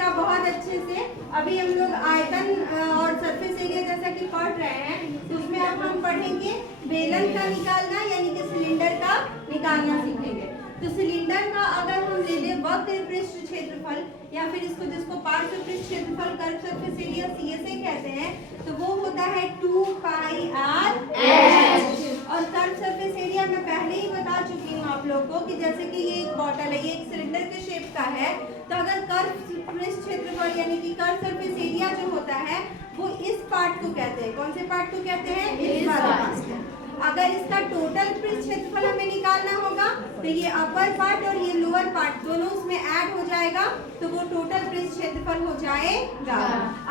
सुनिएगा बहुत अच्छे से। अभी हम लोग आयतन और सरफेस एरिया जैसा कि पढ़ रहे हैं, तो उसमें अब हम पढ़ेंगे बेलन का निकालना, यानी कि सिलेंडर का निकालना सीखेंगे। तो सिलेंडर का अगर हम ले लें वक्र पृष्ठ क्षेत्रफल या फिर इसको जिसको पार्श्व पृष्ठ क्षेत्रफल कर्व सरफेस एरिया सीएसए कहते हैं, तो वो होता है 2 पाई आर एच। और कर्व सरफेस एरिया मैं पहले ही बता चुकी हूँ आप लोगों को कि जैसे कि ये एक बॉटल है, ये एक सिलेंडर के शेप का है, तो अगर कर्व पृष्ठ क्षेत्रफल यानी कि कर्व सरफेस एरिया जो होता है वो इस पार्ट को कहते हैं। कौन से पार्ट को कहते हैं? इस वाले पार्ट को। अगर इसका टोटल पृष्ठ क्षेत्रफल हमें निकालना होगा तो ये अपर पार्ट और ये लोअर पार्ट दोनों उसमें ऐड हो जाएगा, तो वो टोटल पृष्ठ क्षेत्रफल हो जाएगा।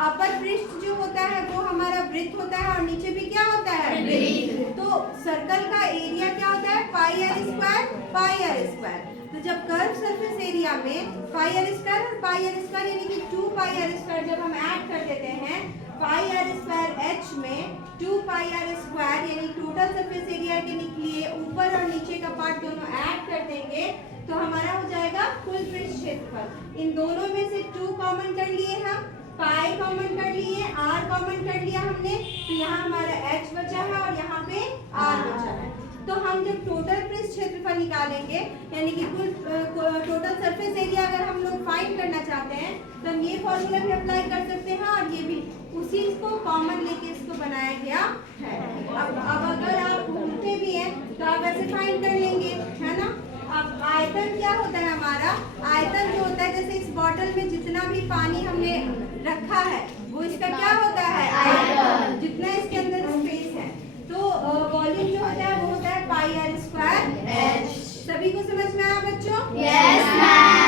अपर पृष्ठ जो होता है वो हमारा वृत्त होता है और नीचे भी क्या होता है? वृत्त। तो सर्कल का एरिया क्या होता है? Pi r square, pi r square. तो जब कर्व सरफेस एरिया में पाई आर स्क्वायर और पाई आर स्क्वायर यानी कि 2 पाई आर स्क्वायर जब हम ऐड कर देते हैं पाई आर स्क्वायर एच में 2 पाई आर स्क्वायर यानी टोटल सरफेस एरिया के लिए ऊपर और नीचे का पार्ट दोनों ऐड कर देंगे तो हमारा हो जाएगा कुल पृष्ठ क्षेत्रफल। इन दोनों में से 2 कॉमन कर लिए, हम पाई कॉमन कर लिए, आर कॉमन कर लिया हमने, तो यहाँ हमारा एच बचा है और यहाँ पे आर बचा है। तो हम जब टोटल पृष्ठ क्षेत्रफल निकालेंगे यानी कि कुल टोटल सरफेस एरिया अगर हम लोग फाइंड करना चाहते हैं तो हम ये फॉर्मूला भी अप्लाई कर सकते हैं और ये भी उसी को कॉमन लेके इसको बनाया गया है। अब अगर आप भूलते भी हैं तो आप ऐसे फाइंड कर लेंगे, है ना। अब आयतन क्या होता है हमारा? आयतन जो होता है जैसे इस बॉटल में जितना भी पानी हमने रखा है वो इसका क्या होता है? आयतन। जितना इसके अंदर स्पेस है, तो वॉल्यूम जो होता है वो होता है पाई आर स्क्वायर एच। सभी को समझ में आया बच्चों? Yes ma'am.